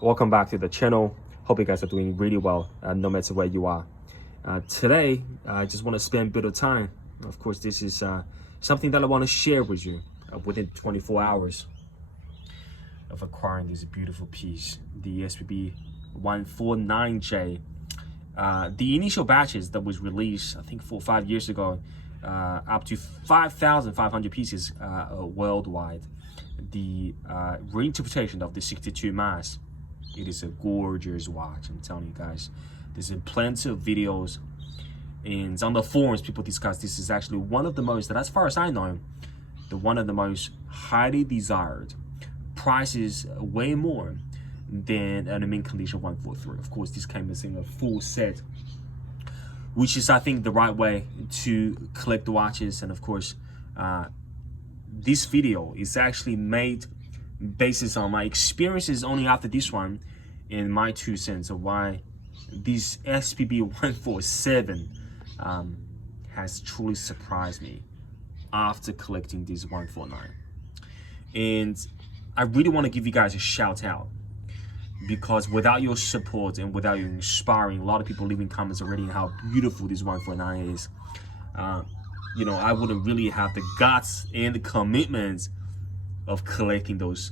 Welcome back to the channel. Hope you guys are doing really well, no matter where you are. Today, I just want to spend a bit of time. Of course, this is something that I want to share with you within 24 hours of acquiring this beautiful piece, the Spb149J. The initial batches that was released, I think 4 or 5 years ago, up to 5,500 pieces worldwide. The reinterpretation of the 62 mass. It is a gorgeous watch, I'm telling you guys. There's plenty of videos and on the forums people discuss this is actually one of the most, as far as I know, one of the most highly desired. Prices way more than an mint condition 143. Of course, this came as in a full set, which is I think the right way to collect the watches. And of course, this video is actually made basis on my experiences only after this one and my 2 cents of why this Spb147 has truly surprised me after collecting this 149. And I really want to give you guys a shout out, because without your support and without you inspiring, a lot of people leaving comments already on how beautiful this 149 is. I wouldn't really have the guts and the commitment of collecting those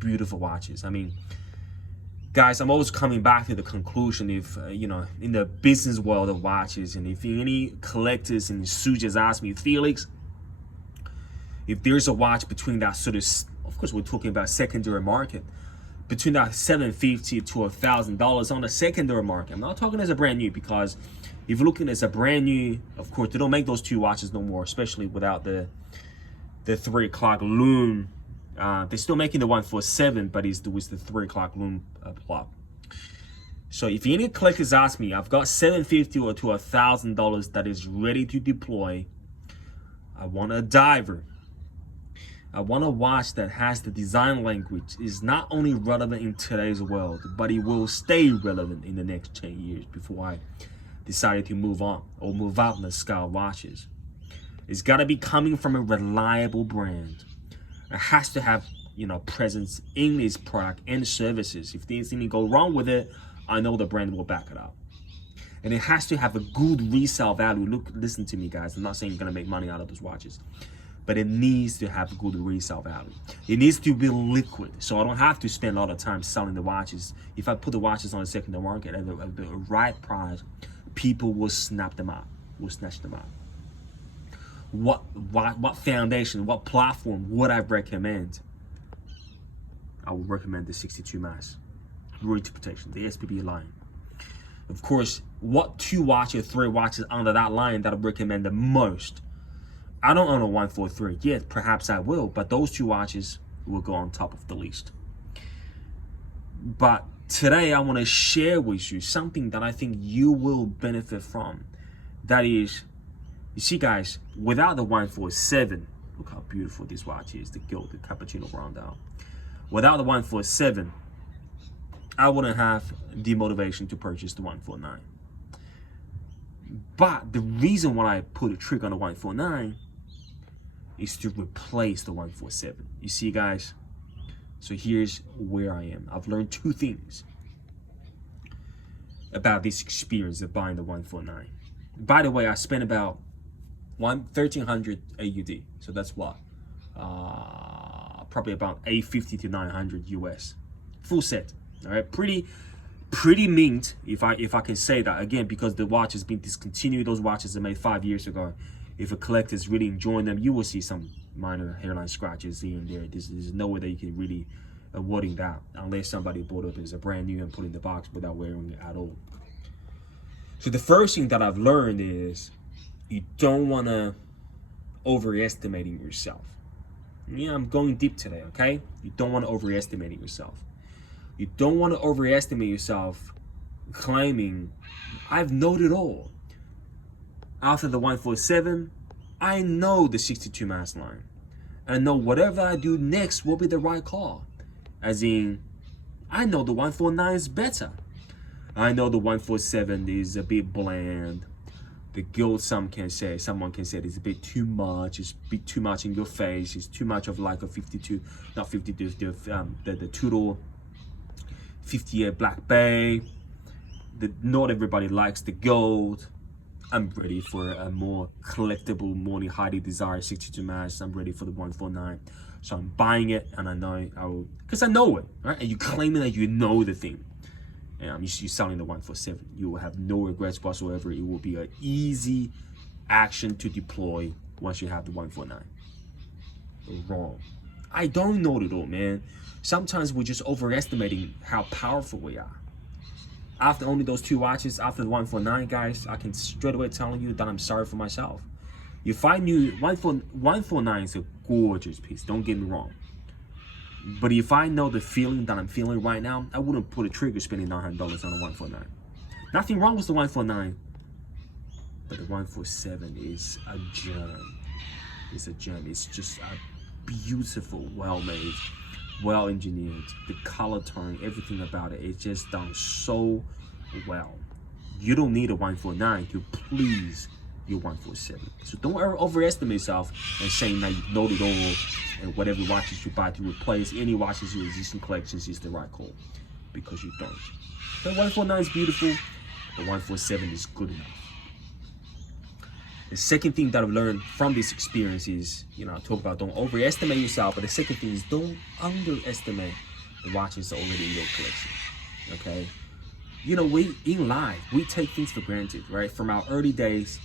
beautiful watches. I mean, guys, I'm always coming back to the conclusion, if in the business world of watches, and if any collectors and enthusiasts ask me, Felix, if there's a watch between that sort of course we're talking about secondary market, between that $750 to $1,000 on the secondary market. I'm not talking as a brand new, because if you're looking as a brand new, of course they don't make those 2 watches no more, especially without the 3 o'clock lume. They're still making the 147, but it's with the 3 o'clock lume plug. So if any collectors ask me, I've got $750 or to $1,000 that is ready to deploy. I want a diver. I want a watch that has the design language, is not only relevant in today's world, but it will stay relevant in the next 10 years before I decided to move on or move out in the scale of watches. It's got to be coming from a reliable brand. It has to have, presence in its product and services. If there's anything go wrong with it, I know the brand will back it up. And it has to have a good resale value. Listen to me, guys. I'm not saying you're gonna make money out of those watches, but it needs to have good resale value. It needs to be liquid, so I don't have to spend a lot of time selling the watches. If I put the watches on the secondary market at the right price, people will snap them up, will snatch them up. What foundation, what platform would I recommend? I would recommend the 62 mass reinterpretation, the SPB line. Of course, what 2 watches, 3 watches under that line that I recommend the most? I don't own a 143 yet, perhaps I will, but those 2 watches will go on top of the list. But today I want to share with you something that I think you will benefit from. That is, you see guys, without the 147, look how beautiful this watch is, the gilt, the cappuccino roundel. Without the 147, I wouldn't have the motivation to purchase the 149. But the reason why I put a trigger on the 149 is to replace the 147. You see guys, so here's where I am. I've learned 2 things about this experience of buying the 149. By the way, I spent about 1,300 AUD, so that's what, probably about 850 to 900 US, full set. All right, pretty mint, if I can say that, again, because the watch has been discontinued. Those watches are made 5 years ago. If a collector is really enjoying them, you will see some minor hairline scratches here and there. There's no way that you can really avoiding that unless somebody bought it as a brand new and put it in the box without wearing it at all. So the first thing that I've learned is you don't want to overestimate yourself. Yeah, I'm going deep today, okay? You don't want to overestimate yourself. You don't want to overestimate yourself claiming, I've known it all. After the 147, I know the 62 mass line. I know whatever I do next will be the right call. As in, I know the 149 is better. I know the 147 is a bit bland. The gilt, someone can say it's a bit too much. It's a bit too much in your face. It's too much of like a 52, not 52, the Tudor 58 Black Bay. Not everybody likes the gold. I'm ready for a more collectible, more highly desired 62 match. I'm ready for the 149. So I'm buying it, and I know because I know it, right? And you claiming that you know the thing. And you're selling the 147. You will have no regrets whatsoever. It will be an easy action to deploy once you have the 149. Wrong. I don't know it all, man. Sometimes we're just overestimating how powerful we are. After only those 2 watches, after the 149, guys, I can straight away tell you that I'm sorry for myself. If I knew 149 is a gorgeous piece, don't get me wrong. But if I know the feeling that I'm feeling right now, I wouldn't put a trigger spending $900 on a 149. Nothing wrong with the 149, but the 147 is a gem. It's a gem. It's just a beautiful, well-made, well-engineered. The color tone, everything about it, it's just done so well. You don't need a 149 to please your 147. So don't ever overestimate yourself and saying that you know it all and whatever watches you buy to replace any watches in your existing collections is the right call, because you don't. The 149 is beautiful. The 147 is good enough. The second thing that I've learned from this experience is, I talk about don't overestimate yourself, but the second thing is don't underestimate the watches already in your collection, okay? We, in life, we take things for granted, right? From our early days,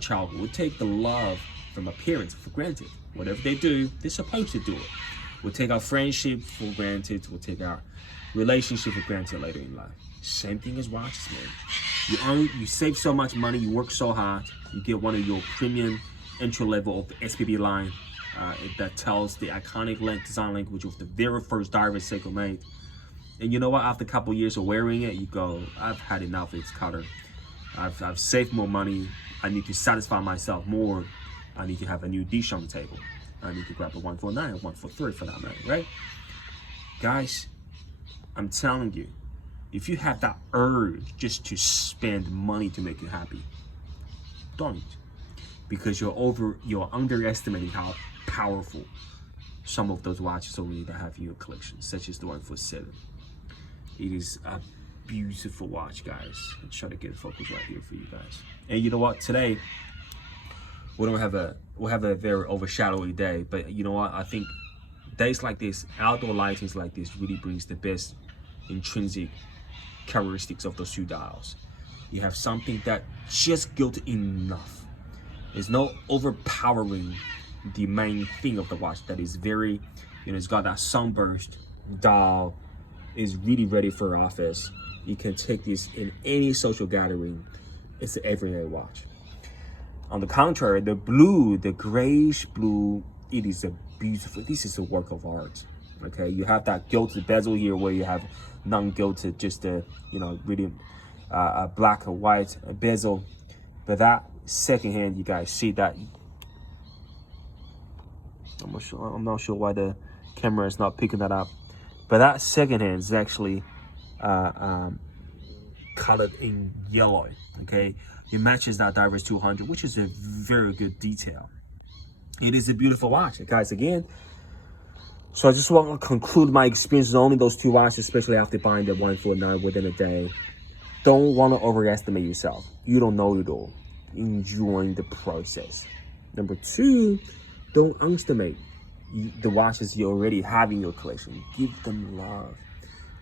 childhood, we take the love from our parents for granted. Whatever they do, they're supposed to do it. We'll take our friendship for granted. We'll take our relationship for granted later in life. Same thing as watches, man. You save so much money, you work so hard, you get one of your premium entry level of the Spb line that tells the iconic design language of the very first diver cycle made. And you know what? After a couple of years of wearing it, you go, I've had enough of this cutter. I've saved more money. I need to satisfy myself more. I need to have a new dish on the table. I need to grab a 149 or 143 for that matter, right? Guys, I'm telling you, if you have that urge just to spend money to make you happy, don't. Because you're underestimating how powerful some of those watches already that have in your collection, such as the 147. It is a beautiful watch, guys. I'll try to get a focus right here for you guys. And you know what? Today we'll have a very overshadowy day, but you know what? I think days like this, outdoor lightings like this, really brings the best intrinsic characteristics of those 2 dials. You have something that just good enough. It's not overpowering the main thing of the watch that is very, it's got that sunburst dial, is really ready for office. You can take this in any social gathering. It's an everyday watch. On the contrary, the blue, the grayish blue, it is a beautiful, this is a work of art. Okay, you have that gilded bezel here where you have non-gilded, just a, really a black or white bezel. But that second hand, you guys see that. I'm not sure why the camera is not picking that up. But that second hand is actually colored in yellow, okay? It matches that Divers 200, which is a very good detail. It is a beautiful watch, guys, again. So I just want to conclude my experience with only those 2 watches, especially after buying the 149 within a day. Don't want to overestimate yourself. You don't know it all. Enjoying the process. Number 2, don't underestimate the watches you already have in your collection. Give them love.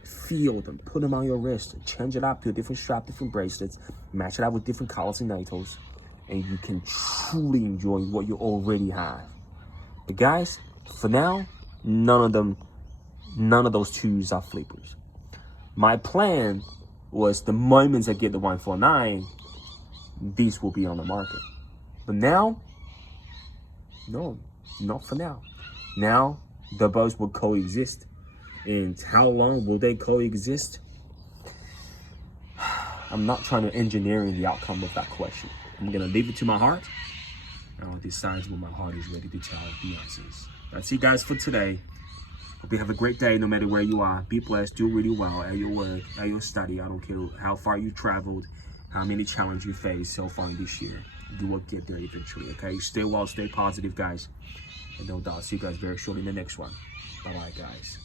Feel them. Put them on your wrist. Change it up to a different strap, different bracelets. Match it up with different colors and nitros. And you can truly enjoy what you already have. But guys, for now, none of those 2s are flippers. My plan was the moment I get the 149, these will be on the market. But now, no, not for now. Now, the both will coexist. And how long will they coexist? I'm not trying to engineer the outcome of that question. I'm going to leave it to my heart. And I'll decide when my heart is ready to tell the answers. That's it, guys, for today. Hope you have a great day no matter where you are. Be blessed. Do really well at your work, at your study. I don't care how far you traveled, how many challenges you faced so far this year. You will get there eventually, okay? Stay well, stay positive, guys. And no doubt, see you guys very shortly in the next one. Bye-bye, guys.